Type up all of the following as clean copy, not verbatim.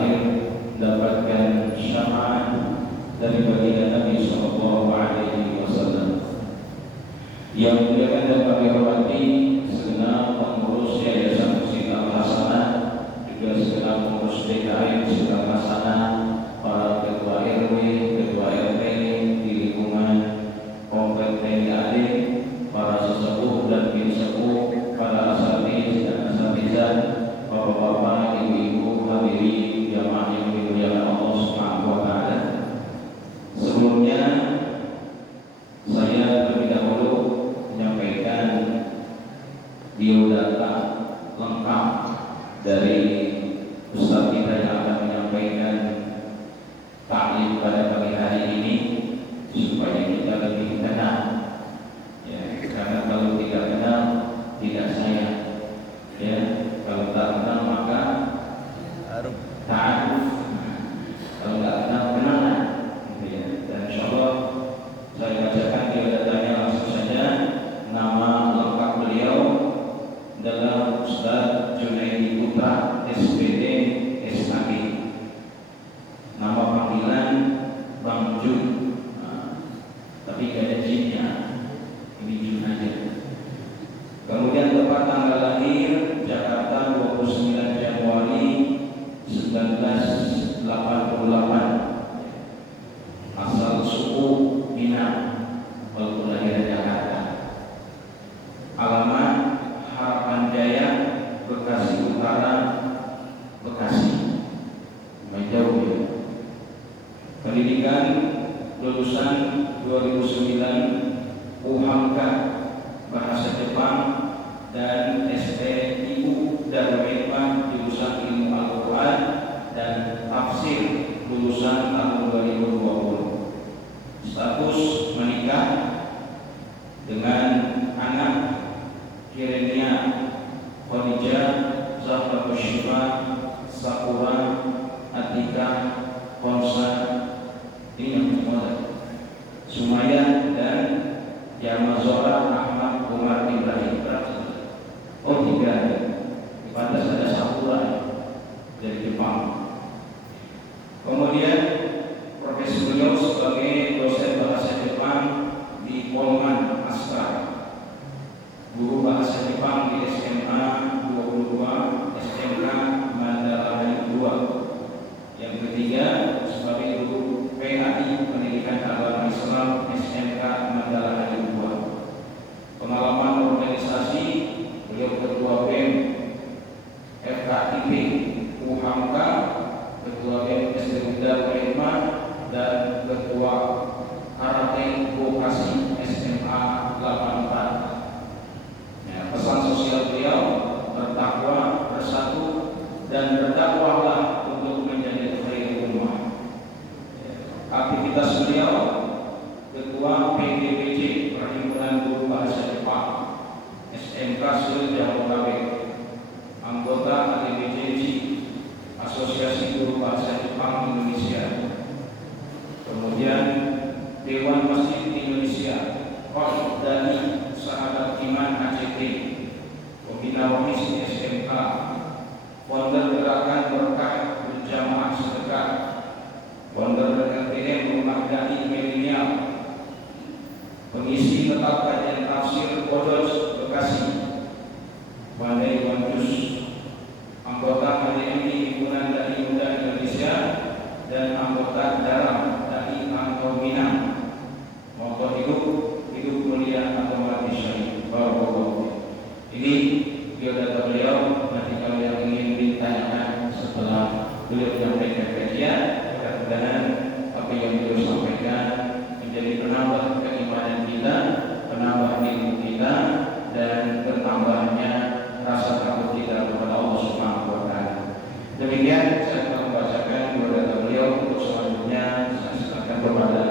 lahir mendapatkan syafaat dari baginda Nabi Sallallahu Alaihi Wasallam. Yang mulia dan kami hormati segenap pengurus Yayasan Masjid Al-Hasanah, juga segenap pengurus DKM Masjid Al-Hasanah, para ketua RW, ketua RT di lingkungan Komplek TNI, para sesepuh dan bin sepuh, para asatidz dan asatizah, bapak-bapak, ibu-ibu, hadirin jamaah yang dimuliakan Allah Subhanahu wa taala. Sebelumnya saya terlebih dahulu menyampaikan biodata lengkap dari Ustaz kita yang akan menyampaikan taklim pada pagi hari ini supaya kita lebih kenal, ya, karena kalau tidak kenal tidak sayang, ya, kalau tak kenal maka ta'aruf, kalau tak kenal kenalan, ya. Dan insyaallah saya bacakan biodatanya langsung saja. Nama lengkap beliau adalah Ustaz Junaidi Putra, SPD, SAG. Nama panggilan Bang Jun. Tapi gak ada jinnya, ini Jun aja. Kemudian tepat tanggal lahir Jakarta 29 Januari 1988. Asal suku Minang, walaupun lahir di Jakarta. Alamat Harapan Jaya, Bekasi Utara, Bekasi. Lumayan jauh ya. Pendidikan lulusan 2009 UHAMK Bahasa Jepang dan STIU Darul Hikmah jurusan Ilmu Al-Quran dan Tafsir lulusan tahun 2020. Status menikah dengan anak Kirenia Khadijah Zahra Syifa Sakura Atika Konsa, ini yang semua Sumaya dan Yamazora Ahmad Umar Ibrahim. Oh, 3. Pantas ada Sakura dari Jepang. Kemudian profesi beliau sebagai dosen bahasa Jepang di Polman Astra, guru bahasa Jepang di SMA 22, SMK Mandala 2. Yang ketiga sebagai guru PAI Pendidikan Agama Islam SMK Mandala 2. Pengalaman organisasi beliau ketua BEM FKIP UHAMK, ketua BEM SD Darul Hikmah, dan ketua Karate Vokasi SMA 84. Ya, pesan sosial beliau, bertakwa, bersatu, dan berdakwahlah untuk menjadi khairul ummah. Ya, aktivitas beliau ketua PGBJ Perhimpunan Guru Bahasa Jepang SMK Sul Jabodetabek, anggota ADBJJ Asosiasi Guru Bahasa Jepang Indonesia. Kemudian Dewan Masjid Indonesia, Qordani Sahabat Iman ACT, Pembina Wamis SMK, founder Gerakan Berkah Berjamaah Sedekah, founder LTM Rumah Dai Milenial, pengisi tetap kajian tafsir Kodoj Bekasi, Bandai Wanjus, anggota HDMI Himpunan Dai Muda Indonesia, dan anggota Dalam Dai Angkau Minang. Moto hidup mulia atau mati syahid. Ini biodata beliau. Nanti kalau yang ingin ditanyakan setelah beliau menyampaikan kajian, mudah-mudahan apa yang beliau sampaikan menjadi penambah keimanan kita, penambah ilmu kita, dan bertambahnya rasa takut kita kepada Allah Subhanahu wa taala. Demikian saya telah membacakan biodata beliau. Untuk selanjutnya saya silakan kepada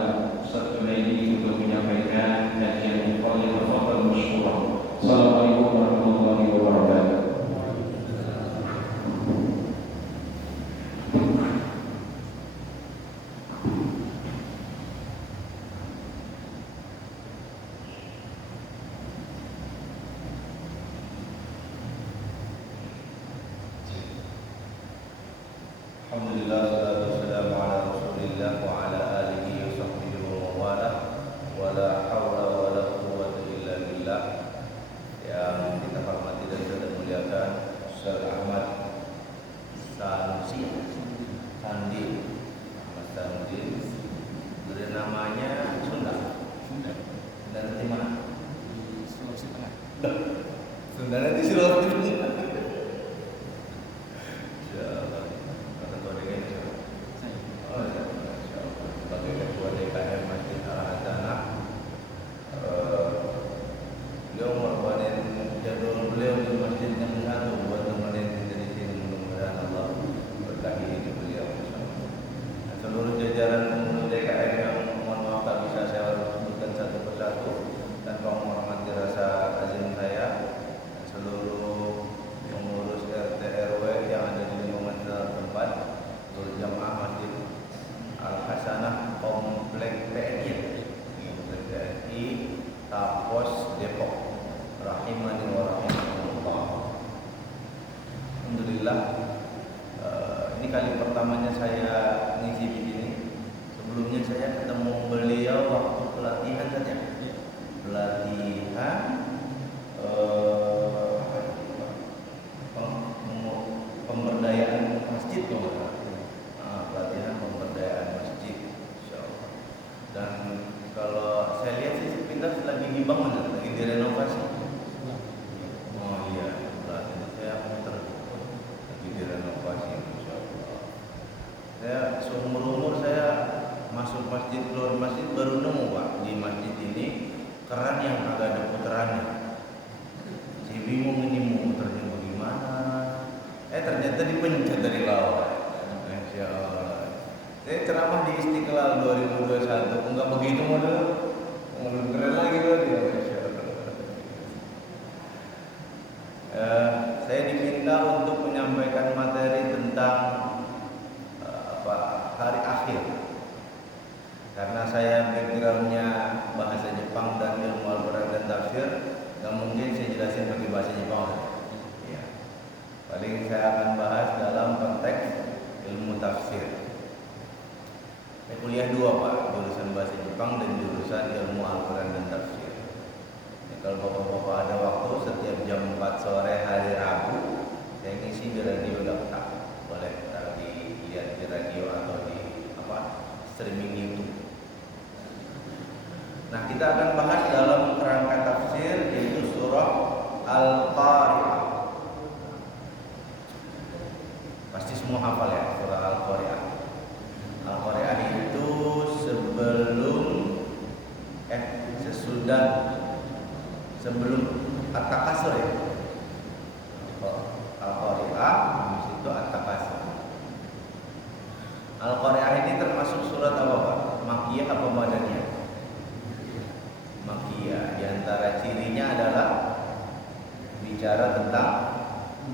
Ustaz Junaidi untuk menyampaikan kajian yang paling berfadil masyhur. Assalamualaikum warahmatullahi wabarakatuh. Alhamdulillah, salatu wassalamu ala Rasulillah wa ala alihi wa sahbihi wa mawala wa la hawla wa la quwwata illa billah. Yang kita hormati dan kita muliakan Ustaz Ahmad Sanusi Sandi Ahmad Sanusi. Dari namanya Sunda. Dan di mana? Di Sulawesi Tengah. Sunda di Sulawesi Tengah. Insyaallah. Kata kodekan siapa? Saya. Oh, ya. Insyaallah. Sebagai ketua DKM Masjid Al-Hasanah, beliau mengorbankan jadwal beliau di masjid yang satu buat teman-teman kita di sini. Mudah-mudahan Allah berkahi hidup beliau. Dan seluruh jajaran pengurus DKM yang mohon maaf tak bisa saya sebutkan satu persatu tanpa menghormati rasa azim saya, dan seluruh pengurus RT RW yang ada di lingkungan tempat, seluruh jamaah Masjid Al-Hasanah Komplek PNI Komplek PNI Tapos Depok, rahimani wa rahimakumullah. Alhamdulillah, ini kali pertamanya saya ngisi di sini. Sebelumnya saya ketemu beliau waktu pelatihan saja. Pelatihan pemberdayaan masjid, pelatihan pemberdayaan masjid, insyaallah. Dan kalau saya lihat sih sepintas lagi dibangun, lagi direnovasi. Oh iya, pelatihan saya muter lagi direnovasi, insyaallah. Saya seumur umur saya masuk masjid, keluar masjid baru nemu Pak, di masjid ini keran yang agak ada putarannya. Saya bingung ini mau muternya bagaimana. Ternyata dipencet dari bawah. Masya Allah. Saya ceramah di Istiqlal 2021, enggak begitu model, keren lagi loh dia. Masya Allah. Saya diminta untuk menyampaikan materi tentang hari akhir. Karena saya backgroundnya bahasa Jepang dan ilmu Al-Quran dan tafsir, nggak mungkin saya jelasin pakai bahasa Jepang. Ya. Paling saya akan bahas dalam konteks ilmu tafsir. Saya kuliah 2 Pak, jurusan bahasa Jepang dan jurusan ilmu Al-Quran dan tafsir. Ya, kalau bapak-bapak ada waktu setiap jam 4 sore hari Rabu, saya ngisi di radio Dakta. Boleh dilihat di radio atau di streaming YouTube. Nah, kita akan bahas dalam kerangka tafsir yaitu surah Al-Qari'ah. Pasti semua hafal ya surah Al-Qari'ah. Al-Qari'ah itu sebelum At-Takasur ya. Al-Qari'ah habis itu At-Takasur. Al-Qari'ah ini termasuk surat apa Pak? Makkiyah apa Madaniyah? Makkiyah. Di antara cirinya adalah bicara tentang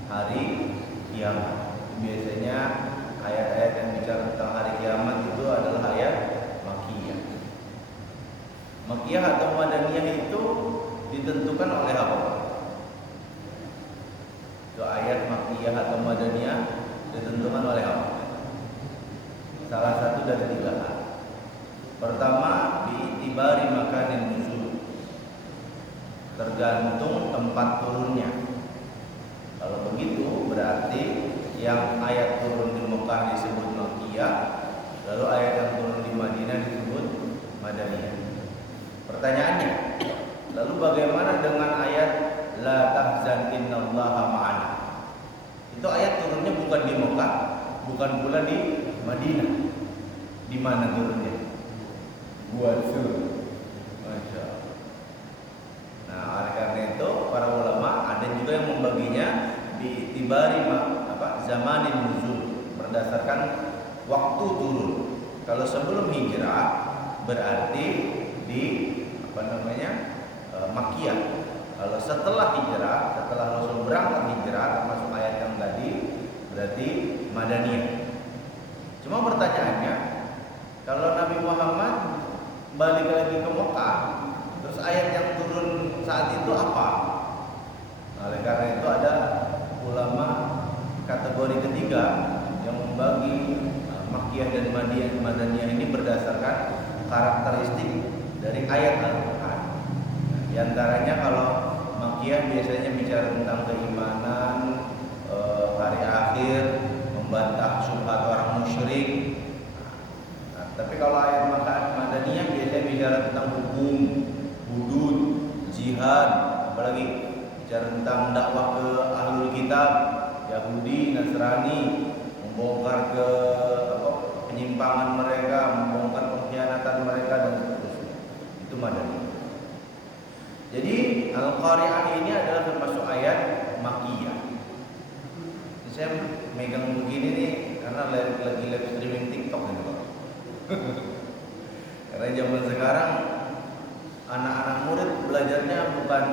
hari kiamat. Biasanya ayat-ayat yang bicara tentang hari kiamat itu adalah ayat Makkiyah. Makkiyah atau Madaniyah itu ditentukan oleh apa Pak? Itu ayat Makkiyah atau Madaniyah ditentukan oleh apa? Salah satu dari 3 hal. Pertama, bi'tibari makanin nuzul, tergantung tempat turunnya. Kalau begitu berarti yang ayat turun di Mekah disebut Makkiyah, lalu ayat yang turun di Madinah disebut Madaniyah. Pertanyaannya, lalu bagaimana dengan ayat la tahzan innallaha ma'ana? Itu ayat turunnya bukan di Mekah, bukan pula di Madinah. Di mana turunnya? Buat suruh. Masya Allah. Nah, oleh karena itu para ulama ada juga yang membaginya di tibari zamanin nuzul, berdasarkan waktu turun. Kalau sebelum hijrah berarti di Makkiyah. Kalau setelah hijrah, setelah Rasul berangkat hijrah, termasuk ayat yang tadi, berarti Madaniyah. Cuma pertanyaannya, kalau Nabi Muhammad balik lagi ke Mekah, terus ayat yang turun saat itu apa? Oleh karena itu ada ulama kategori ketiga yang membagi Makkiyah dan Madaniyah ini berdasarkan karakteristik dari ayat Al-Quran. Di antaranya kalau Makkiyah biasanya bicara tentang keimanan, hari akhir, membantah syubhat orang musyrik. Tapi kalau ayat Madaniyah biasanya bicara tentang hukum, hudud, jihad, apalagi bicara tentang dakwah ke ahlul kitab, Yahudi, Nasrani, membongkar ke penyimpangan mereka, membongkar pengkhianatan mereka dan seterusnya. Itu Madaniyah. Jadi Al-Qari'ah ini adalah termasuk ayat Makkiyah. Saya megang begini nih karena lagi live streaming TikTok ini Pak. Karena zaman sekarang anak-anak murid belajarnya bukan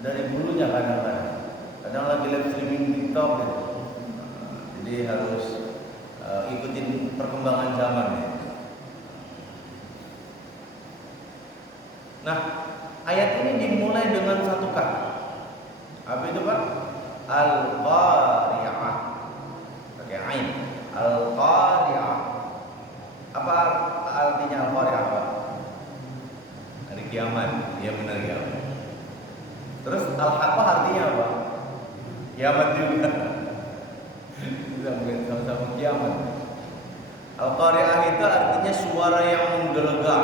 dari dulunya kadang lagi live streaming TikTok gitu. Jadi harus ikutin perkembangan zaman ya. Nah, ayat ini dimulai dengan satu kata. Apa itu Pak? Al-Qari'ah. Pakai ain. Al-Qari'ah. Apa artinya Al-Qari'ah Pak? Hari kiamat. Ya benar ya. Terus Al-Haqqah artinya apa? Kiamat juga. Sama-sama kiamat. Al-Qari'ah itu artinya suara yang menggelegar,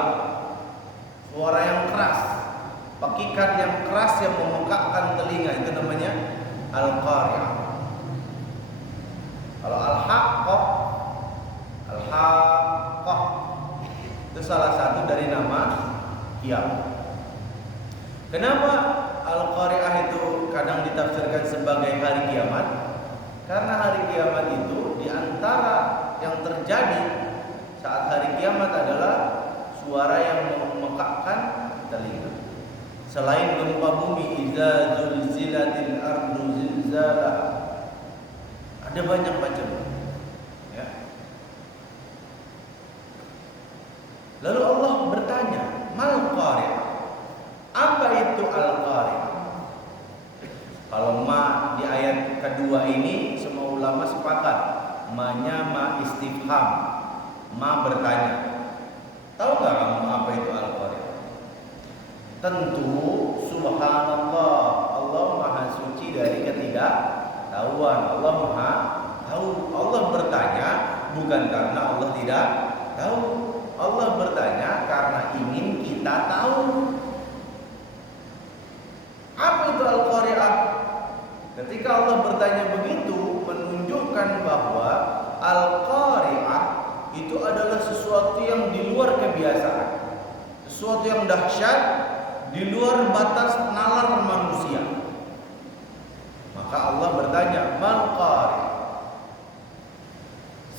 suara yang keras, pekikan yang keras yang memekakkan telinga, itu namanya Al-Qari'ah. Kalau Al-Haqqah itu salah satu dari nama kiamat. Kenapa Al-Qari'ah itu kadang ditafsirkan sebagai hari kiamat? Karena hari kiamat itu diantara yang terjadi saat hari kiamat adalah suara yang memekakkan telinga. Selain gempa bumi, idza zulzilatil ardu zilzalaha, ada banyak macam. Ya. Lalu Allah bertanya, mal qari'ah? Apa itu al-qari'ah? Kalau ma di ayat kedua ini semua ulama sepakat, ma-nya ma istifham, ma bertanya. Tahu nggak kamu apa itu al-qari'ah? Tentu subhanallah, Allah maha suci dari ketidaktahuan. Allah maha tahu. Allah bertanya bukan karena Allah tidak tahu. Allah bertanya karena ingin kita tahu. Apa itu al-qari'ah? Ketika Allah bertanya begitu, menunjukkan bahwa al-qari'ah itu adalah sesuatu yang di luar kebiasaan, sesuatu yang dahsyat, di luar batas nalar manusia. Maka Allah bertanya, mal qari'ah?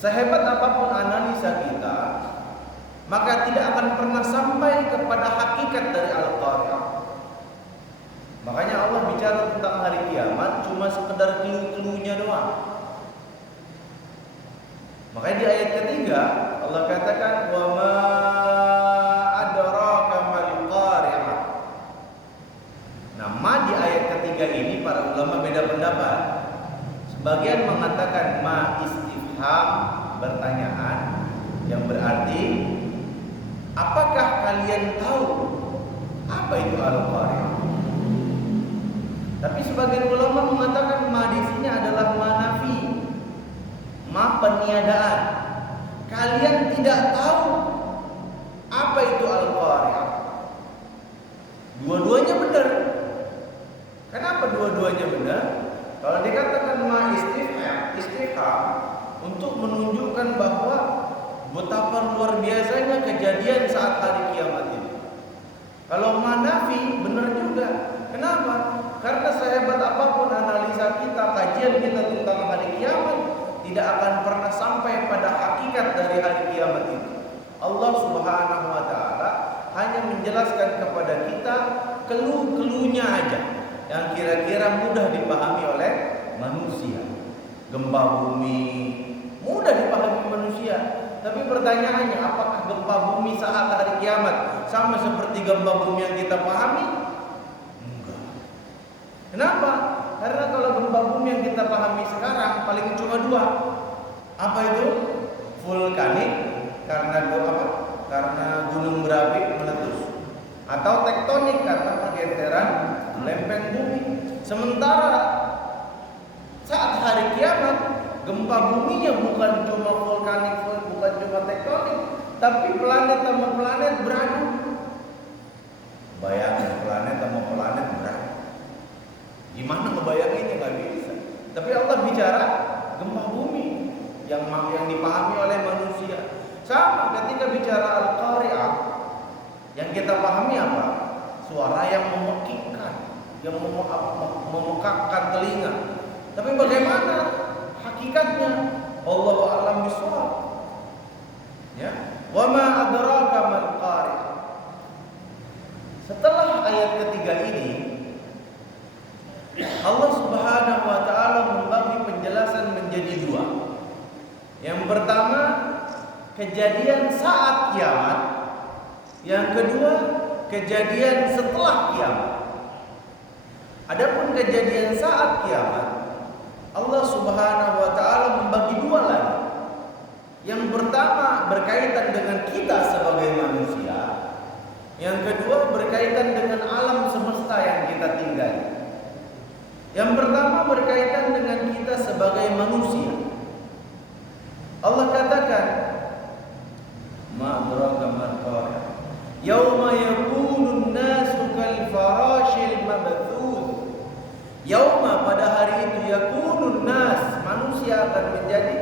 Sehebat apapun analisa kita, maka tidak akan pernah sampai kepada hakikat dari al-qari'ah. Makanya Allah bicara tentang hari kiamat cuma sekedar clue-cluenya doang. Makanya di ayat ketiga Allah katakan wa ma adraka mal qari'ah. Nah, ma di ayat ketiga ini para ulama beda pendapat. Sebagian mengatakan ma istifham, pertanyaan yang berarti apakah kalian tahu apa itu al-qari'ah? Tapi sebagian ulama mengatakan ma di sini adalah ma nafi, ma peniadaan. Kalian tidak tahu apa itu al-qari'ah. Dua-duanya benar. Kenapa dua-duanya benar? Kalau dikatakan ma istifham untuk menunjukkan bahwa betapa luar biasanya kejadian saat hari kiamat itu. Kalau ma nafi benar juga. Kenapa? Karena sehebat apapun analisa kita, kajian kita tentang hari kiamat, tidak akan pernah sampai pada hakikat dari hari kiamat itu. Allah Subhanahu wa ta'ala hanya menjelaskan kepada kita clue-cluenya aja yang kira-kira mudah dipahami oleh manusia. Gempa bumi mudah dipahami manusia, tapi pertanyaannya apakah gempa bumi saat hari kiamat sama seperti gempa bumi yang kita pahami? Kenapa? Karena kalau gempa bumi yang kita pahami sekarang paling cuma dua. Apa itu? buminya bukan cuma vulkanik, bukan cuma tektonik, tapi planet sama planet beradu. Bayangin planet sama planet beradu. Gimana ngebayanginnya, nggak bisa. Tapi Allah bicara gempa bumi yang dipahami oleh manusia. Sama ketika bicara Al-Qari'ah, yang kita pahami apa? Suara yang memekikkan, yang memekakkan telinga. Tapi bagaimana hakikatnya? Allahu a'lam bishawab. Ya, wa ma adraka mal qari'ah. Setelah ayat ketiga ini, Allah Subhanahu wa taala membagi penjelasan menjadi dua. Yang pertama, kejadian saat kiamat. Yang kedua, kejadian setelah kiamat. Adapun kejadian saat kiamat, Allah Subhanahu wa taala membagi dua lagi. Yang pertama berkaitan dengan kita sebagai manusia. Yang kedua berkaitan dengan alam semesta yang kita tinggali. Yang pertama berkaitan dengan kita sebagai manusia. Allah katakan, "Ma'adraka mal-qari'ah. Yauma yakunun nasu kal farashil mabthuz." Yauma, pada hari itu, yakunun nas, manusia akan menjadi.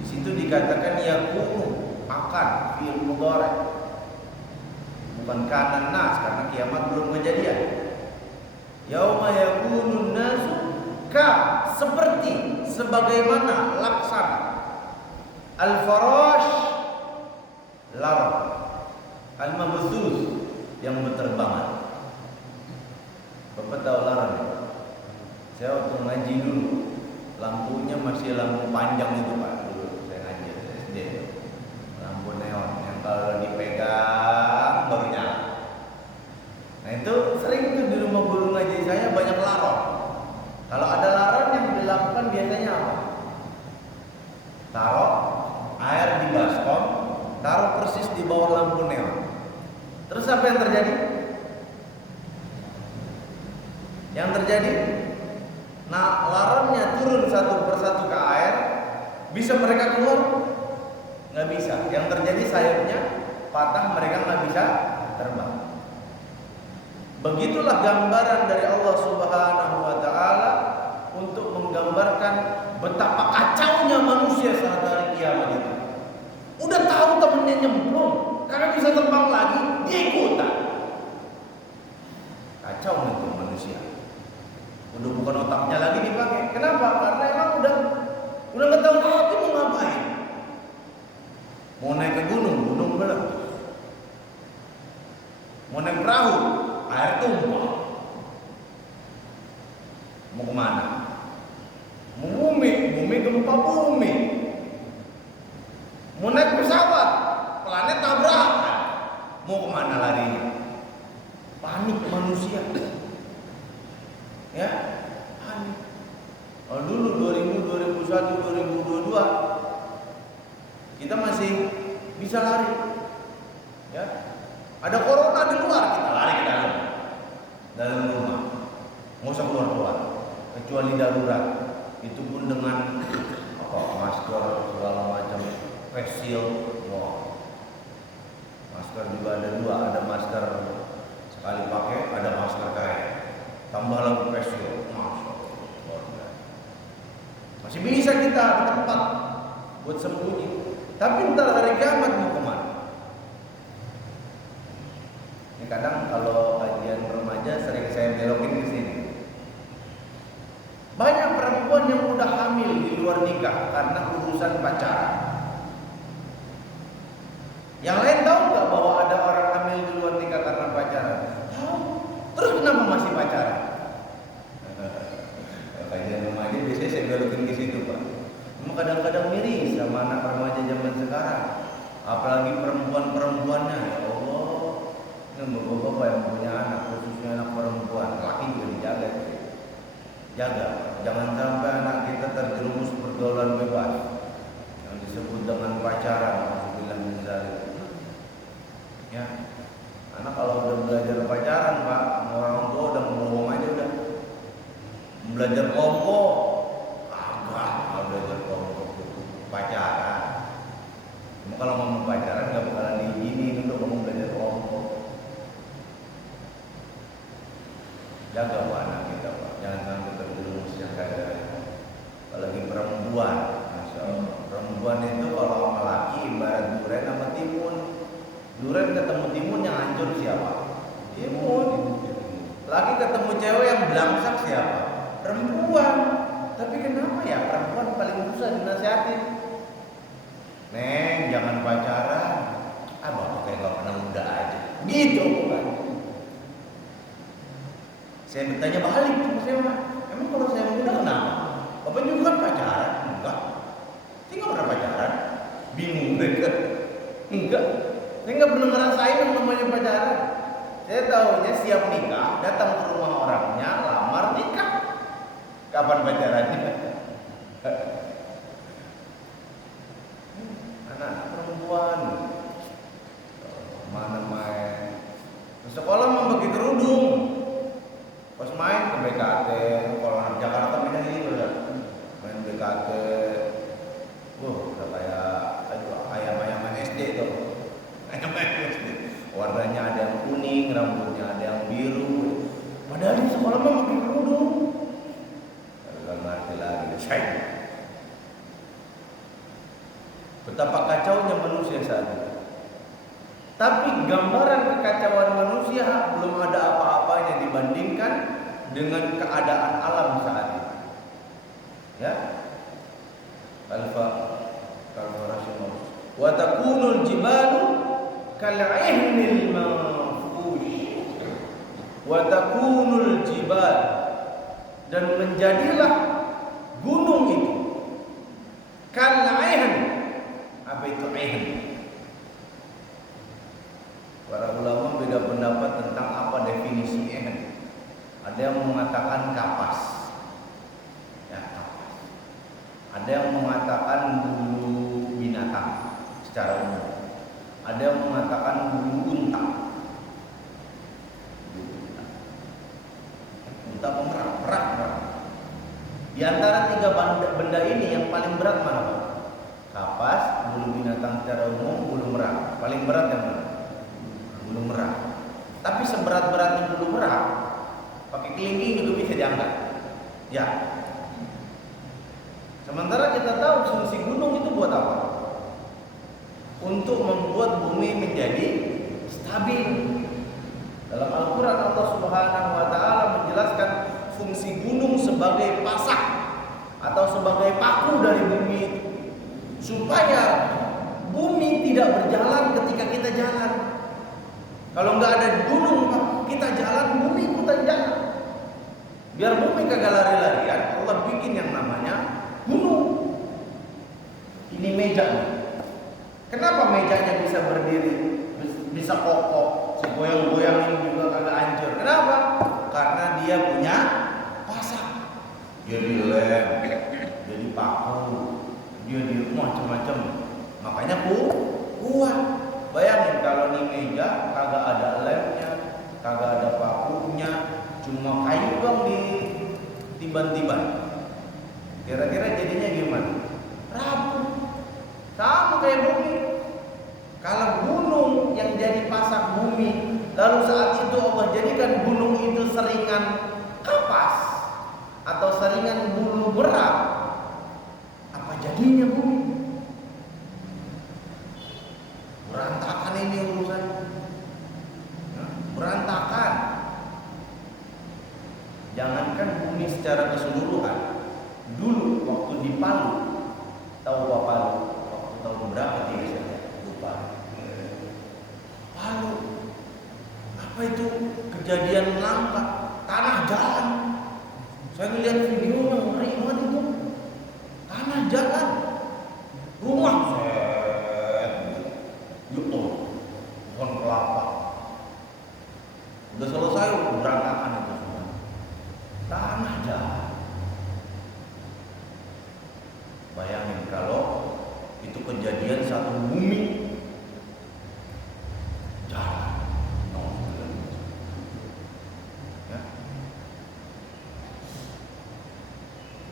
Di situ dikatakan yakunu, akan, fi'il mudhari'. Bukan kanan nas, karena kiamat belum kejadian. Yauma yakunun nasu ka, seperti, sebagaimana, laksana. Al-farash, lar. Al-mabthuz, yang berterbangan. Bapak tahu laran ya? Saya waktu ngaji dulu, lampunya masih lampu panjang itu Pak. Dulu saya ngaji SD, lampu neon yang kalau dipegang baru nyala. Nah itu sering tuh di rumah guru ngaji saya banyak laron. Kalau ada laron yang dilakukan biasanya apa? Taruh air di baskom, taruh persis di bawah lampu neon. Terus apa yang terjadi? Yang terjadi, nah laronnya turun satu persatu ke air. Bisa mereka keluar? Nggak bisa. Yang terjadi sayapnya patah, mereka nggak bisa terbang. Begitulah gambaran dari Allah Subhanahu wa taala untuk menggambarkan betapa kacaunya manusia saat hari kiamat itu. Udah tahu temennya nyemplung, karena bisa terbang lagi, dia ikutan. Kacau itu manusia. Udah bukan otaknya lagi dipakai. Kenapa? Karena emang udah nggak tahu lagi mau ngapain. Mau naik ke gunung belum. Mau naik perahu, air tumpah. Mau kemana? Mau bumi gempa bumi. Mau naik pesawat, planet tabrakan. Mau kemana larinya? Panik manusia. Ya, panik. Kalau dulu 2000, 2001, 2022 kita masih bisa lari. Ya. Ada corona di luar, kita lari ke dalam rumah. Nggak usah keluar, kecuali darurat. Itu pun dengan masker segala macam, face shield. Wow. Masker juga ada dua, ada masker sekali pakai, ada masker kain. Tambah lagi face shield. Masih bisa kita di tempat buat sembunyi. Tapi ntar hari kiamat mau kemana? Ini kadang kalau kajian remaja sering saya belokin ke sini. Banyak perempuan yang udah hamil di luar nikah karena urusan pacaran. Yang lain tahu nggak bahwa ada orang hamil di luar nikah karena pacaran? Tahu. Terus kenapa masih pacaran? Kajian remaja biasanya saya belokin ke situ Pak. Cuma kadang-kadang miris sama anak remaja zaman sekarang. Apalagi perempuan-perempuannya, ya Allah. Ini bapak-bapak yang punya anak, khususnya anak perempuan, laki juga dijaga. Jaga, jangan sampai anak kita terjerumus pergaulan bebas yang disebut dengan pacaran. Alhamdulillah minzalik. Ya, anak kalau udah belajar pacaran Pak, orang tua udah ngomong aja udah. Belajar kelompok, agak belajar kelompok. pacaran. Cuma kalau ngomong pacaran nggak bakalan diizinin untuk ngomong belajar kelompok. Jaga Pak anak kita Pak, jangan sampai terjerumus yang kayak apalagi perempuan. Masya Allah. Perempuan itu kalau sama laki ibarat duren sama timun. Duren ketemu timun yang hancur siapa? Timun. Laki ketemu cewek yang belangsak siapa? Perempuan. Tapi kenapa ya perempuan paling susah dinasihatin? Neng, jangan pacaran. Bapak kayak gak pernah muda aja. Gitu kan? Saya bertanya balik sama saya, emang kalau saya muda kenapa? Bapak juga kan pacaran? Enggak. Saya nggak pernah pacaran. Bingung mereka. Enggak. Saya nggak pernah ngerasain yang namanya pacaran. Saya tahunya siap nikah, datang ke rumah orangnya, lamar nikah. Kapan pacarannya? Anak perempuan mana main ke sekolah mau pakai kerudung, pas main ke BKT. Kalau anak Jakarta mainnya gitu ya, main BKT. Udah kayak ayam-ayaman SD tuh. Ayam-ayam SD. Warnanya ada yang kuning, rambutnya ada yang biru. Padahal di sekolah mah pakai kerudung. Gak ngerti lagi saya. Betapa kacaunya manusia saat ini. Tapi gambaran kekacauan manusia belum ada apa-apanya dibandingkan dengan keadaan alam saat ini. Ya. Rasulullah. Wa takunul jibalu kal'ihnil manfush. Wa takunul jibal, dan menjadilah gunung itu kal'ihn. Apa itu ihn? Para ulama beda pendapat tentang apa definisi ihn. Ada yang mengatakan kapas, ya kapas. Ada yang mengatakan bulu binatang secara umum. Ada yang mengatakan bulu unta. Unta pemerak, berat. Di antara tiga benda ini yang paling berat mana, Pak? Kapas, bulu binatang secara umum, bulu merak. Paling berat yang mana? Bulu merak. Tapi seberat-beratnya bulu merak, pakai kelingking juga bisa diangkat. Ya. Sementara kita tahu fungsi gunung itu buat apa? Untuk membuat bumi menjadi stabil. Dalam Al-Quran Allah Subhanahu wa Ta'ala menjelaskan fungsi gunung sebagai pasak atau sebagai paku dari bumi, supaya bumi tidak berjalan ketika kita jalan. Kalau nggak ada gunung kita jalan, bumi ikutan jalan. Biar bumi kagak lari-larian, Allah bikin yang namanya gunung. Ini meja. Kenapa mejanya bisa berdiri, bisa kokoh, goyang-goyangin juga kagak hancur? Kenapa? Karena dia punya pasak. Dia di lem, dia di paku, dia di macam-macam. Makanya kuat. Bayangin kalau di meja kagak ada lemnya, kagak ada pakunya, cuma kayu dong di tiban-tiban. Kira-kira jadinya gimana? Rapuh. Sama kayak bumi. Kalau gunung yang jadi pasak bumi, lalu saat itu Allah jadikan gunung itu seringan kapas atau seringan bulu merak, apa jadinya bumi? Berantakan ini urusan. Berantakan. Jangankan bumi secara keseluruhan. Dulu waktu di Palu, tahu Pak Palu? Waktu tahun berapa dia saya lupa. Palu. Apa itu kejadian langka? Tanah jalan. Saya ngeliat videonya ngeri banget itu. Tanah jalan. Rumah pohon kelapa. Udah selesai, berantakan itu semua. Tanah jalan. Bayangin kalau itu kejadian satu bumi jalan. Ya.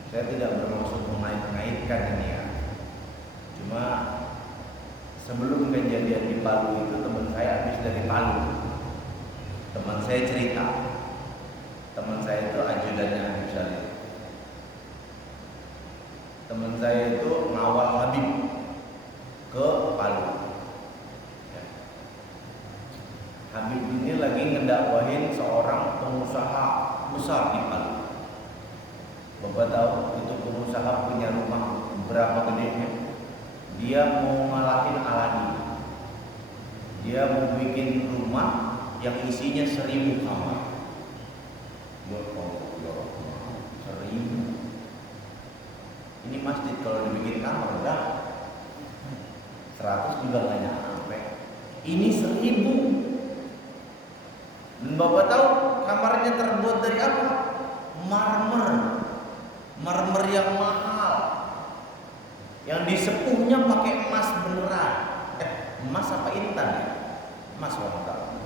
Saya tidak bermaksud mengait-ngaitkan ini ya. Sebelum kejadian di Palu itu teman saya habis dari Palu. Teman saya cerita, teman saya itu ajudannya Habib Salim. Teman saya itu ngawal Habib ke Palu. Ya. Habib ini lagi ngedakwahin seorang pengusaha besar di Palu. Bapak tahu itu pengusaha punya rumah berapa gedenya? Dia mau ngalahin Aladi. Dia mau bikin rumah yang isinya 1000 kamar. Ya Allah, 1000. Ini masjid kalau dibikin kamar berapa? 100 juga nggak nyampe. Ini 1000. Dan Bapak tahu kamarnya terbuat dari apa? Marmer. Marmer yang mahal. Yang disepuhnya pakai emas beneran. Emas apa intan ya? Emas wanita.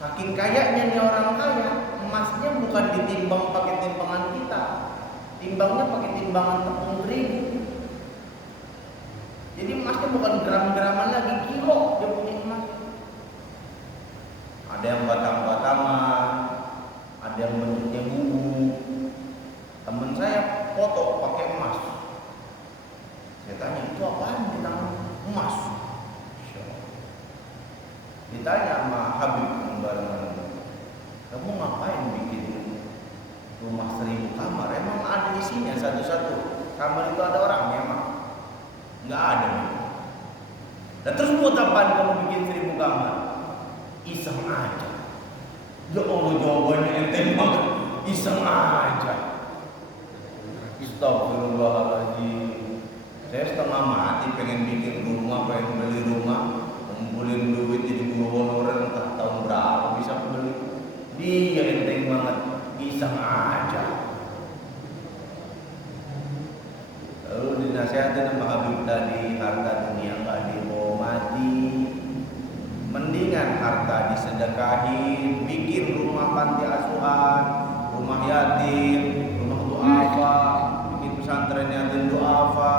Saking kayanya nih orang kaya, emasnya bukan ditimbang pakai timbangan kita, timbangnya pakai timbangan tepung terigu. Jadi emasnya bukan gram-graman lagi, kilo dia punya emas. Ada yang batang-batangan, ada yang bentuknya bubu. Temen saya foto pakai emas. Saya tanya, itu apaan di tangan? Emas. Ditanya sama Habib barengan, kamu ngapain bikin rumah 1000 kamar? Emang ada isinya satu-satu? Kamar itu ada orangnya emang? Nggak ada. Dan terus buat apaan kamu bikin 1000 kamar? Iseng aja. Ya Allah, jawabannya enteng banget. Iseng aja. Astagfirullahaladzim. Saya setengah mati pengen bikin rumah, pengen beli rumah, ngumpulin duit jadi guru honorer entah tahun berapa bisa beli. Dia enteng banget, iseng aja. Lalu dinasihatin sama Habib tadi, harta dunia nggak dibawa mati. Mendingan harta disedekahi, bikin rumah panti asuhan, rumah yatim, rumah duafa, bikin pesantren yatim duafa,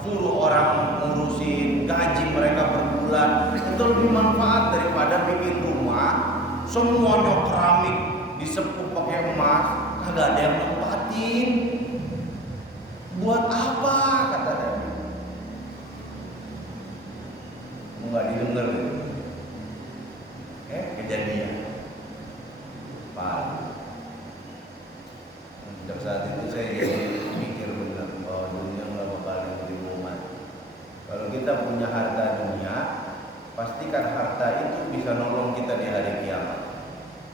suruh orang ngurusin, gaji mereka per bulan. Itu lebih manfaat daripada bikin rumah semuanya keramik disepuh pakai emas, kagak ada yang nempatin. Buat apa kata dia? Nggak didengar. Kejadian Pak. Sejak saat itu saya mikir benar, dunia nggak bakal diumat. Kalau kita punya harta dunia, pastikan harta itu bisa nolong kita di hari kiamat.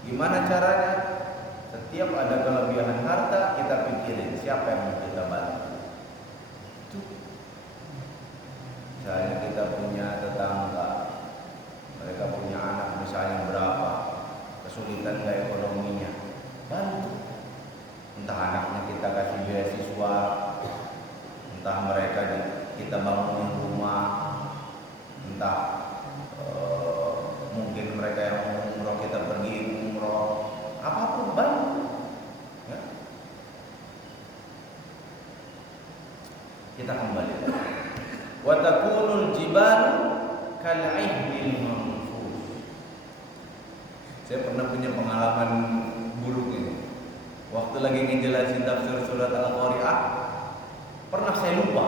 Gimana caranya? Setiap ada kelebihan harta, kita pikirin siapa yang mau kita bantu. Misalnya kita punya tetangga, mereka punya anak misalnya berapa, kesulitan gak ekonominya, bantu. Entah anaknya kita kasih beasiswa, entah mereka kita bangunin rumah, entah mungkin mereka yang mau umroh kita pergi umroh, apapun bantu. Ya. Kita kembali. Wa takunul jibal kal'ihdil manfus. Saya pernah punya pengalaman buruk ini. Waktu lagi ngejelasin tafsir surat Al-Qari'ah, pernah saya lupa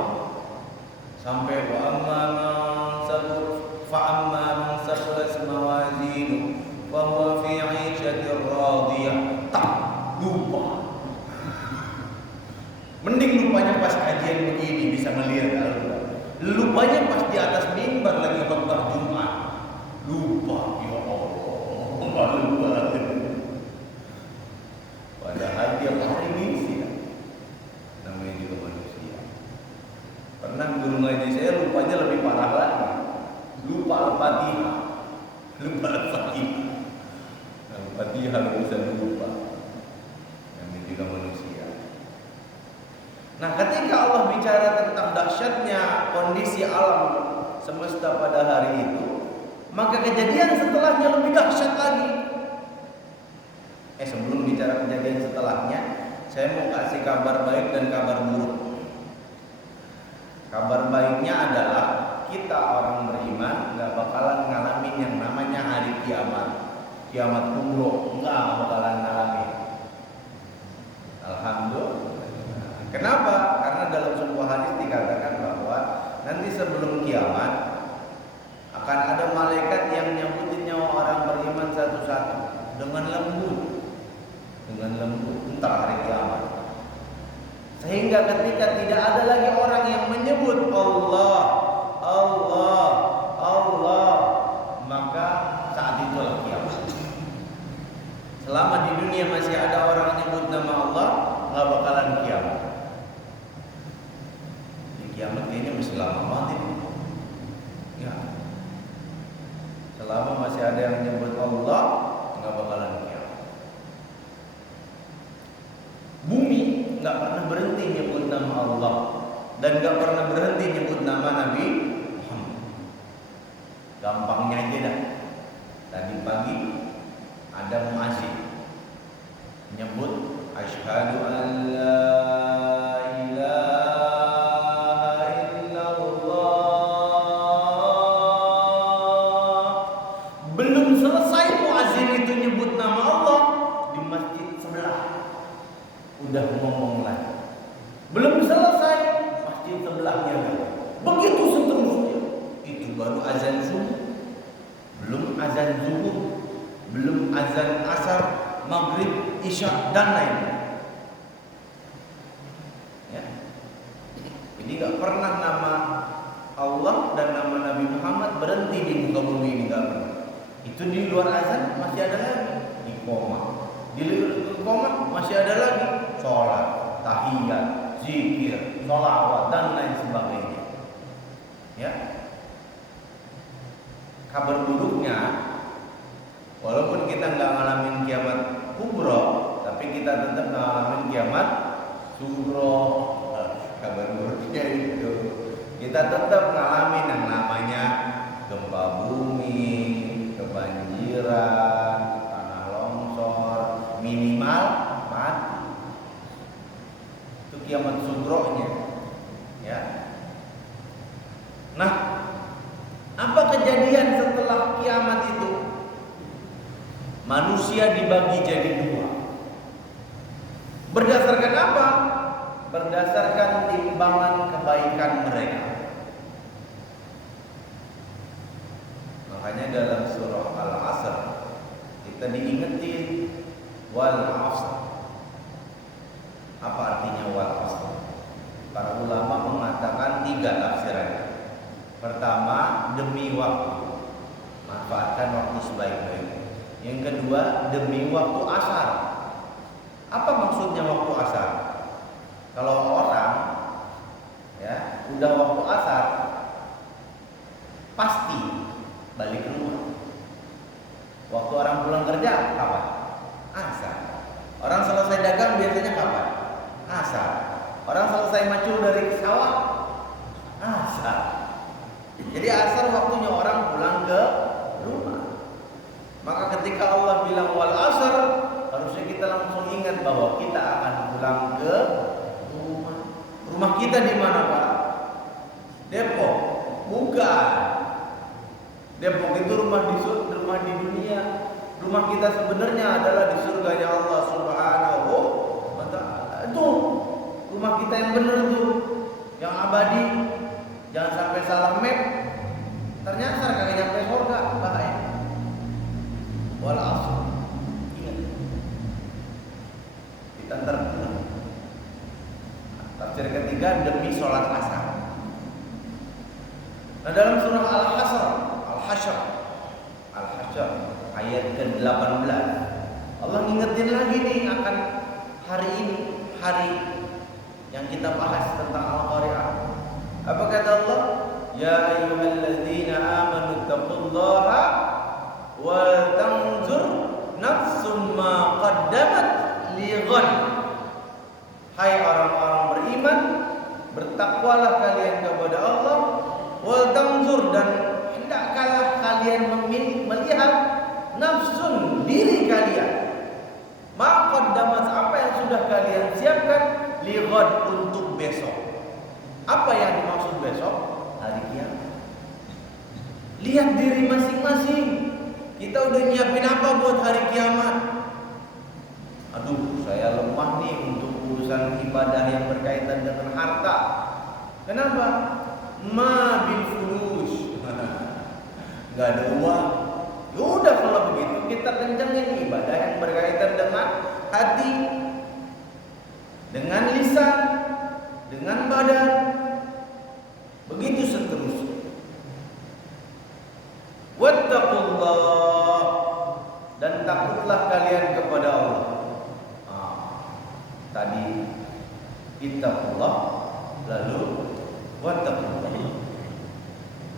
sampai wa amma man saqulat mawazinu wa huwa fi 'ishatir radiyah. Tak lupa. Mending lupanya pas kajian begini bisa ngelihat Al-Qur'an. Lupanya pas di atas mimbar lagi khutbah Jumat. Lupa, ya Allah. Lupa. Padahal dia hari ngisi. Namanya juga manusia. Pernah guru ngaji saya lupanya lebih parah lagi. Lupa Al-Fatihah. Lupa Al-Fatihah. Al-Fatihah bisa lupa. Namanya juga manusia. Nah, ketika Allah bicara tentang dahsyatnya kondisi alam semesta pada hari itu, maka kejadian setelahnya lebih dahsyat lagi. Sebelum bicara kejadian setelahnya, saya mau kasih kabar baik dan kabar buruk. Kabar baik kiamat kubro, enggak bakalan ngalamin. Alhamdulillah. Kenapa? Karena dalam sebuah hadis dikatakan bahwa nanti sebelum kiamat akan ada malaikat yang nyambutin nyawa orang beriman satu-satu dengan lembut, entar hari kiamat. Sehingga ketika tidak ada lagi orang yang menyebut Allah, Allah, Allah, maka saat itulah kiamat. Selama di dunia masih ada orang yang menyebut nama Allah, nggak bakalan kiamat. Di kiamat kayaknya masih lama banget ini. Ya. Selama masih ada yang menyebut Allah, nggak bakalan kiamat. Bumi nggak pernah berhenti nyebut nama Allah dan nggak pernah berhenti nyebut nama Nabi Muhammad. Gampangnya aja dah. Tadi pagi ada muazin nyebut asyhadu an la ilaha illallah. Belum selesai muazin itu nyebut nama Allah di masjid sebelah udah ngomong lagi. Belum selesai masjid sebelahnya lagi. Begitu seterusnya. Itu baru azan subuh. Belum azan zuhur, belum azan asar, maghrib, isya dan lain-lain. Ya. Jadi gak pernah nama Allah dan nama Nabi Muhammad berhenti di muka bumi ini, gak pernah. Itu di luar azan masih ada lagi iqamah. Di luar iqamah masih ada lagi sholat, tahiyat, zikir, sholawat dan lain sebagainya. Ya. Kabar buruknya, walaupun kita nggak ngalamin kiamat kubro, tapi kita tetap ngalamin kiamat sugro. Kabar buruknya itu, kita tetap ngalamin yang namanya gempa bumi, kebanjiran, tanah longsor, minimal mati. Itu kiamat sugronya, ya. Nah, apa kejadian setelah kiamat itu? Manusia dibagi jadi dua. Berdasarkan apa? Berdasarkan timbangan kebaikan mereka. Makanya dalam surah Al-Asr kita diingetin wal asr. Apa artinya wal asr? Para ulama mengatakan 3 tafsirannya. Pertama, demi waktu, manfaatkan waktu sebaik-baiknya. Yang kedua, demi waktu asar. Apa maksudnya waktu asar? Kalau orang, ya, udah waktu asar, pasti balik ke rumah. Waktu orang pulang kerja kapan? Asar. Orang selesai dagang biasanya kapan? Asar. Orang selesai macu dari sawah, asar. Jadi asar waktunya orang pulang ke rumah. Maka ketika Allah bilang wal asr, harusnya kita langsung ingat bahwa kita akan pulang ke rumah. Rumah kita di mana, Pak? Depok. Bukan. Depok itu rumah di dunia. Rumah kita sebenarnya adalah di surganya Allah Subhanahu wa ta'ala. Itu rumah kita yang benar tuh, yang abadi. Jangan sampai salah map, ternyata kagak nyampe surga, bahaya. Wal asr. Ingat. Kita terpulang. Tafsir ketiga demi sholat asar. Nah, dalam surah Al-Hasyr ayat ke-18 Allah ngingetin lagi nih akan hari ini, hari yang kita bahas tentang Al-Qari'ah. Apa kata Allah? Ya ayyuhalladzina amanu taqullaha wal tanzur nafsum ma qaddamat lighad. Hai orang-orang beriman, bertakwalah kalian kepada Allah, wal tanzur, dan hendaklah kalian melihat nafsun, diri kalian, ma qaddamat, apa yang sudah kalian siapkan, lighad, untuk besok. Apa yang dimaksud besok? Hari kiamat. Lihat diri masing-masing. Kita udah nyiapin apa buat hari kiamat? Aduh, saya lemah nih untuk urusan ibadah yang berkaitan dengan harta. Kenapa? Ma bil fulus. Gak ada uang. Yaudah kalau begitu kita kencengin ibadah yang berkaitan dengan hati, dengan lisan, dengan badan. Begitu seterusnya. Wattaqullah, dan takutlah kalian kepada Allah. Tadi ittaqullah, lalu wattaqullah.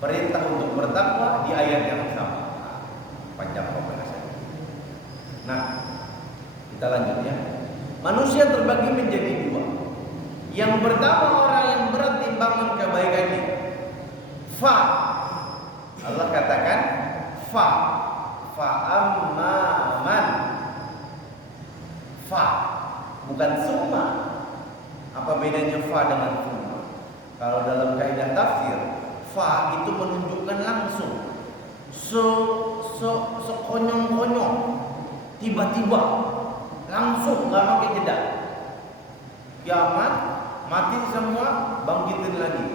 Perintah untuk bertakwa di ayat yang sama. Panjang pembahasannya. Nah, kita lanjut ya. Manusia terbagi menjadi dua. Yang pertama orang yang berat timbangan kebaikannya. Fa. Allah katakan fa. Fa amman. Fa. Bukan summa. Apa bedanya fa dengan summa? Kalau dalam kaidah tafsir, fa itu menunjukkan langsung. Sekonyong-konyong, tiba-tiba, langsung, nggak pakai jeda. Kiamat, mati semua, bangkitin lagi.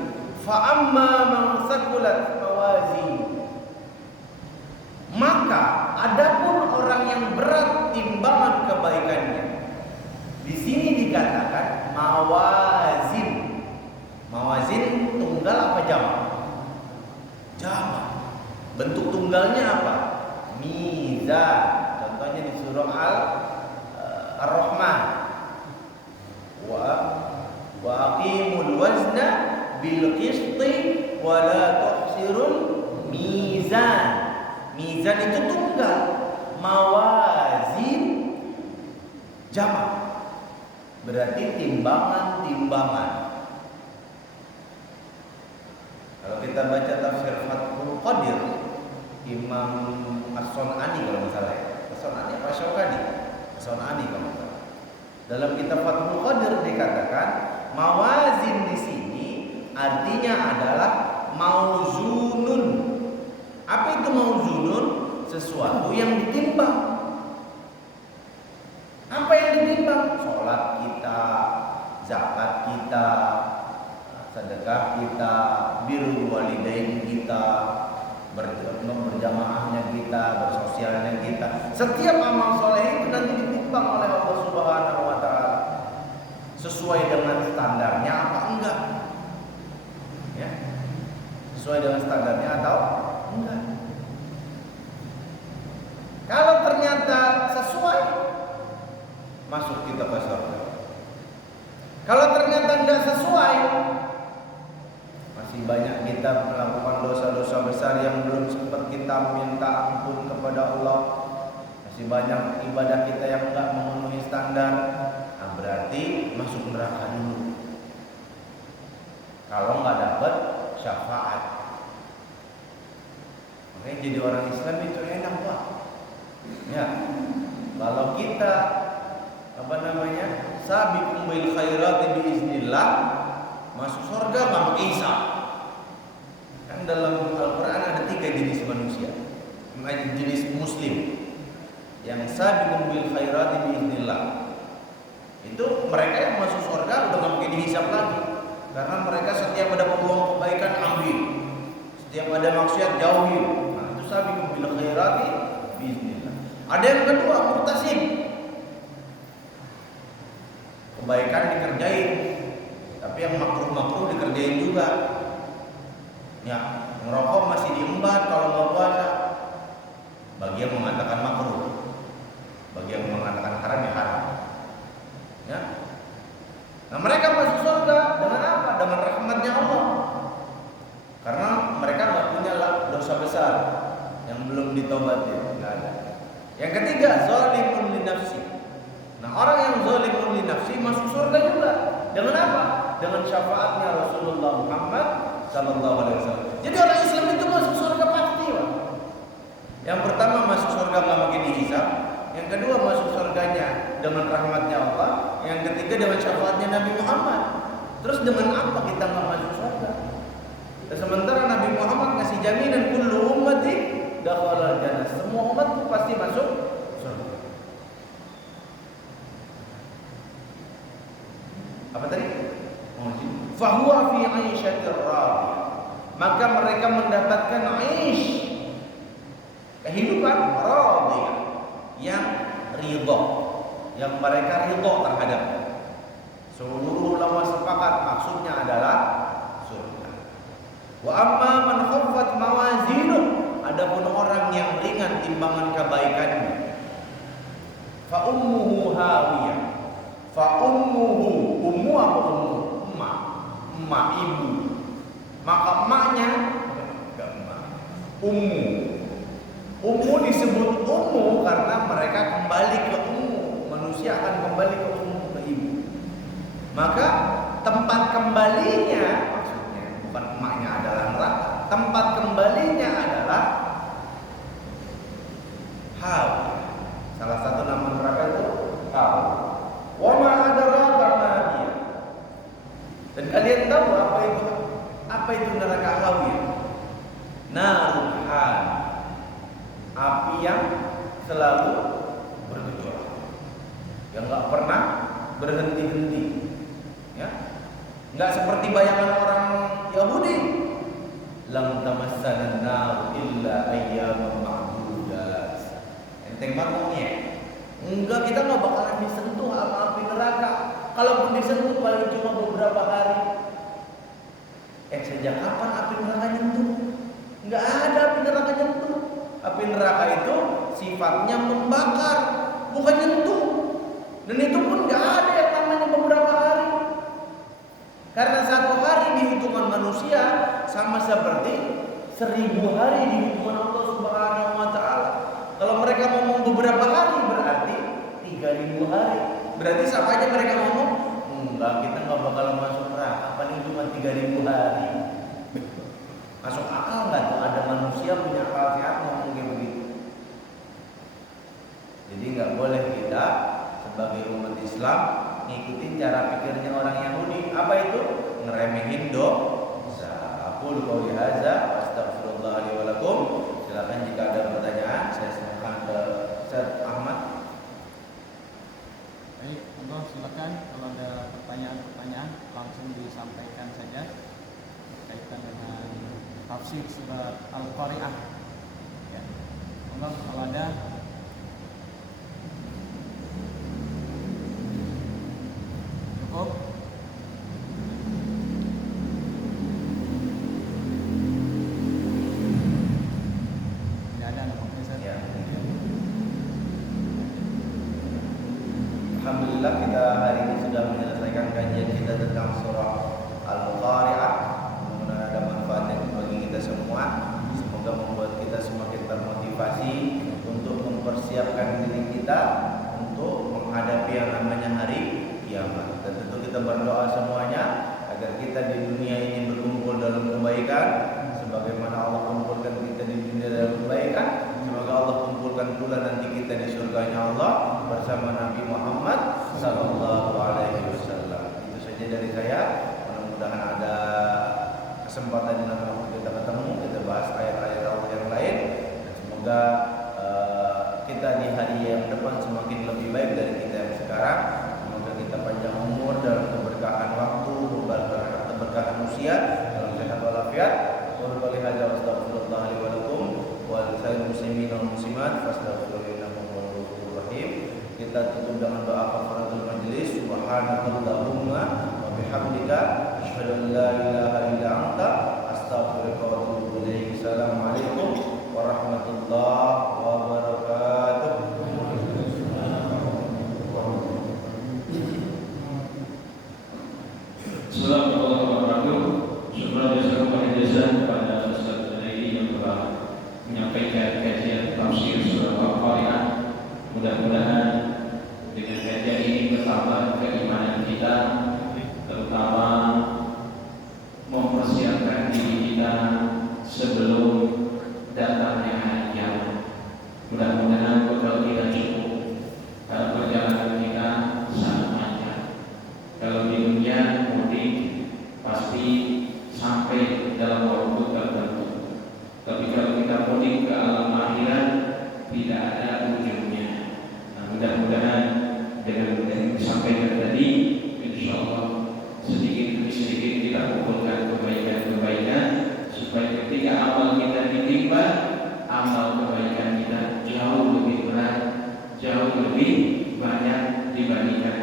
Fa amma man saqulat mawazin. Maka adapun orang yang berat timbangan kebaikannya. Di sini dikatakan mawazin. Mawazin tunggal apa jamak? Jamak. Bentuk tunggalnya apa? Mizan. Contohnya di surah Ar-Rahman. Wa aqimul wazna bil qisti wa la tuhsirul mizan. Mizan itu tunggal. Mawazin jamak. Berarti timbangan-timbangan. Kalau kita baca tafsir Fathul Qadir, Imam As-Sun'ani kalau nggak salah ya. As-Sun'ani apa Syaukani? As-Sun'ani kalau nggak salah. Dalam kitab Fathul Qadir dikatakan mawazin di sini artinya adalah mauzunun. Apa itu mauzunun? Sesuatu yang ditimbang. Apa yang ditimbang? Sholat kita, zakat kita, sedekah kita, birrul walidain kita, berjamaahnya kita, bersosialnya kita. Setiap amal soleh itu nanti ditimbang oleh Allah Subhanahu wa taala. Sesuai dengan standarnya apa enggak? Ya. Sesuai dengan standarnya atau enggak? Kalau ternyata sesuai, masuk kita ke surga. Kalau ternyata enggak sesuai, masih banyak kita melakukan dosa-dosa besar yang belum sempat kita minta ampun kepada Allah. Masih banyak ibadah kita yang enggak memenuhi standar. Nah, berarti masuk neraka dulu. Kalau enggak dapat syafaat. Makanya jadi orang Islam itu enak, Pak. Ya. Kalau kita sabiqum bil khairati biiznillah, masuk surga enggak pakai hisab. Kan dalam Al-Qur'an ada 3 jenis manusia. Jenis muslim. Yang sabiqum bil khairati biiznillah. Itu mereka yang masuk surga udah enggak pakai dihisab lagi. Karena mereka setiap ada peluang kebaikan ambil. Setiap ada maksiat jauhi. Nah, itu sabiqum bil khairati biiznillah. Ada yang kedua murtasim. Kebaikan dikerjain, tapi yang makruh-makruh dikerjain juga. Ya, ngerokok masih diembat kalau mau puasa. Bagi yang mengatakan makruh, bagi yang mengatakan haram ya haram. Ya. Nah, mereka masuk surga dengan apa? Dengan rahmatnya Allah. Karena mereka nggak punya dosa besar yang belum ditaubatin, nggak ada. Yang ketiga, zalimun li nafsi. Nah, orang yang zalimun li nafsi masuk surga juga. Dengan apa? Dengan syafaatnya Rasulullah Muhammad sallallahu alaihi wasallam. Jadi orang Islam itu masuk surga pasti, Pak. Yang pertama masuk surga enggak pakai dihisab, yang kedua masuk surganya dengan rahmatnya Allah, yang ketiga dengan syafaatnya Nabi Muhammad. Terus dengan apa kita enggak masuk surga? Dan sementara Nabi Muhammad ngasih jaminan kullu ummati dakhala jannah. Semua umatku pasti masuk surga. Apa tadi? Fahuwa fi 'aisyatir radiyah. Maka mereka mendapatkan 'aish, kehidupan radiyah, yang ridha, yang mereka ridha terhadap. Seluruh ulama sepakat maksudnya adalah surga. Wa amma man khaffat mawazinuh, adapun orang yang ringan timbangan kebaikannya, fa ummuhu hawiyah. Fa ummuhu, ummu apa ummu? Emak, ibu. Maka emaknya enggak emak. Ummu disebut ummu karena mereka kembali ke ummu. Manusia akan kembali ke ummu, ke ibu. Maka tempat kembalinya, maksudnya bukan emaknya adalah neraka, tempat kembalinya adalah hawa. Salah satu nama neraka itu hawa. Wa ma adraka ma hiya. Dan kalian tahu apa itu neraka hawiyah? Narun han, api yang selalu bergejolak, yang nggak pernah berhenti-henti. Ya, nggak seperti bayangan orang Yahudi. Lam tamassana nar illa ayyaman ma'dudat. Enteng maknanya. Enggak, kita nggak bakalan disentuh sama api neraka. Kalaupun disentuh paling cuma beberapa hari. Sejak kapan api neraka nyentuh? Nggak ada api neraka nyentuh. Api neraka itu sifatnya membakar, bukan nyentuh. Dan itu pun nggak ada yang namanya beberapa hari. Karena 1 hari di hitungan manusia sama seperti 1000 hari di hitungan Allah Subhanahu wa Ta'ala. Kalau mereka ngomong beberapa hari berarti 3000 hari. Berarti sama aja mereka ngomong, enggak, kita nggak bakal masuk neraka, paling cuma 3000 hari. Masuk akal nggak tuh ada manusia punya akal sehat ngomong kayak begitu? Jadi nggak boleh kita sebagai umat Islam ngikutin cara pikirnya orang Yahudi. Apa itu? Ngeremehin dosa. Aqulu qouli hadza astaghfirullah li wa lakum. Silakan jika ada pertanyaan, saya serahkan ke Ustaz Ahmad. Baik, Allah silakan kalau ada pertanyaan langsung disampaikan saja berkaitan dengan tafsir surat Al-Qari'ah. Ya. Allah kalau ada. Cukup? Tidak ada Profesor. Ya. Alhamdulillah kita hari ini sudah menyelesaikan kajian kita tentang surah Al-Qari'ah. Mudah-mudahan ada manfaatnya bagi kita semua. Semoga membuat kita semakin termotivasi untuk mempersiapkan diri kita untuk menghadapi yang namanya hari kiamat. Dan tentu kita berdoa semuanya agar kita di dunia ini berkumpul dalam kebaikan sebagaimana Allah kumpulkan kita di dunia dalam kebaikan. Semoga Allah kumpulkan pula nanti kita di surganya Allah bersama Nabi Muhammad sallallahu alaihi wasallam. Itu saja dari saya. Mudah-mudahan ada kesempatan di waktu kita ketemu, kita bahas ayat-ayat Allah yang lain, dan semoga kita di hari yang depan semakin lebih baik dari kita yang sekarang. Semoga kita panjang umur dalam keberkahan waktu, keberkahan usia, dalam sehat walafiat. Qul qali hadza wastaghfirullah li wa lakum wa lisa'il muslimin wal muslimat fastaghfiruhu innahu huwal ghafurur rahim. Kita tutup dengan doa kafaratul majelis. Subhanakallahumma wa bihamdika asyhadu an la ilaha illa anta astaghfiruka wa atubu ilaik. Assalamualaikum warahmatullahi wabarakatuh. Assalamualaikum warahmatullahi wabarakatuh. Syukur dan jasa kepada Ustaz Zunaidi yang telah menyampaikan kajian tafsir surah Al-Qari'ah. Mudah-mudahan dengan kajian ini bertambah keimanan kita, terutama mempersiapkan diri kita sebelum datangnya hari kiamat. Mudah-mudahan bekal kita cukup. Perjalanan kita sangat panjang. Kalau di dunia mudik pasti sampai dalam waktu tertentu. Tapi kalau kita kita mudik ke alam akhirat tidak ada ujungnya. Nah, mudah-mudahan dengan yang disampaikan tadi, insya Allah sedikit demi sedikit kita kumpulkan kebaikan-kebaikan supaya ketika amal kita ditimpa, amal kebaikan kita jauh lebih berat, jauh lebih banyak dibandingkan